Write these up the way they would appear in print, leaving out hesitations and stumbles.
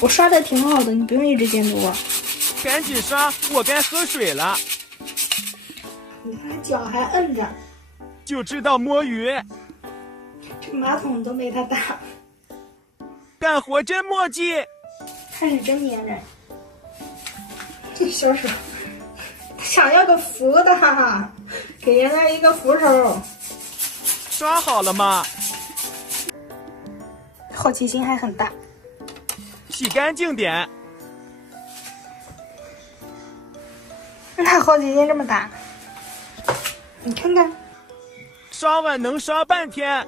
我刷的挺好的，你不用一直监督我。赶紧刷，我该喝水了。你看脚还摁着，就知道摸鱼，这马桶都没他大。干活真磨叽，看着真粘人。这小手想要个扶的，给人家一个扶手。刷好了吗？好奇心还很大。洗干净点。他好奇心这么大，你看看，刷碗能刷半天。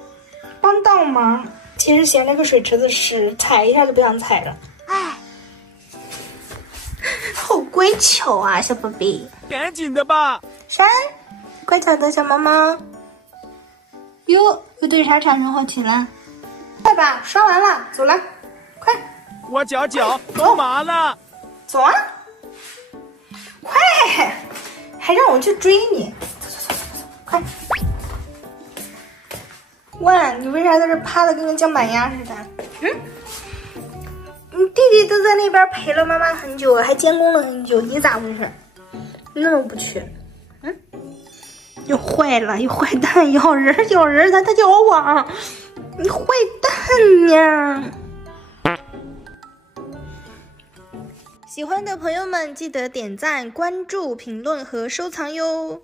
帮倒忙。其实嫌这个水池子湿，踩一下就不想踩了。哎，好乖巧啊，小宝贝。赶紧的吧。闪，乖巧的小猫猫。哟，又对啥产生好奇了？快吧，刷完了，走了，快。我脚都麻了。走啊！快，还让我去追你。走，快。喂，你为啥在这趴的跟个酱板鸭似的？你弟弟都在那边陪了妈妈很久了，还监工了很久，你咋回事？你怎么不去？又坏了，又坏蛋，咬人，他咬我，你坏蛋呀！喜欢的朋友们记得点赞、关注、评论和收藏哟。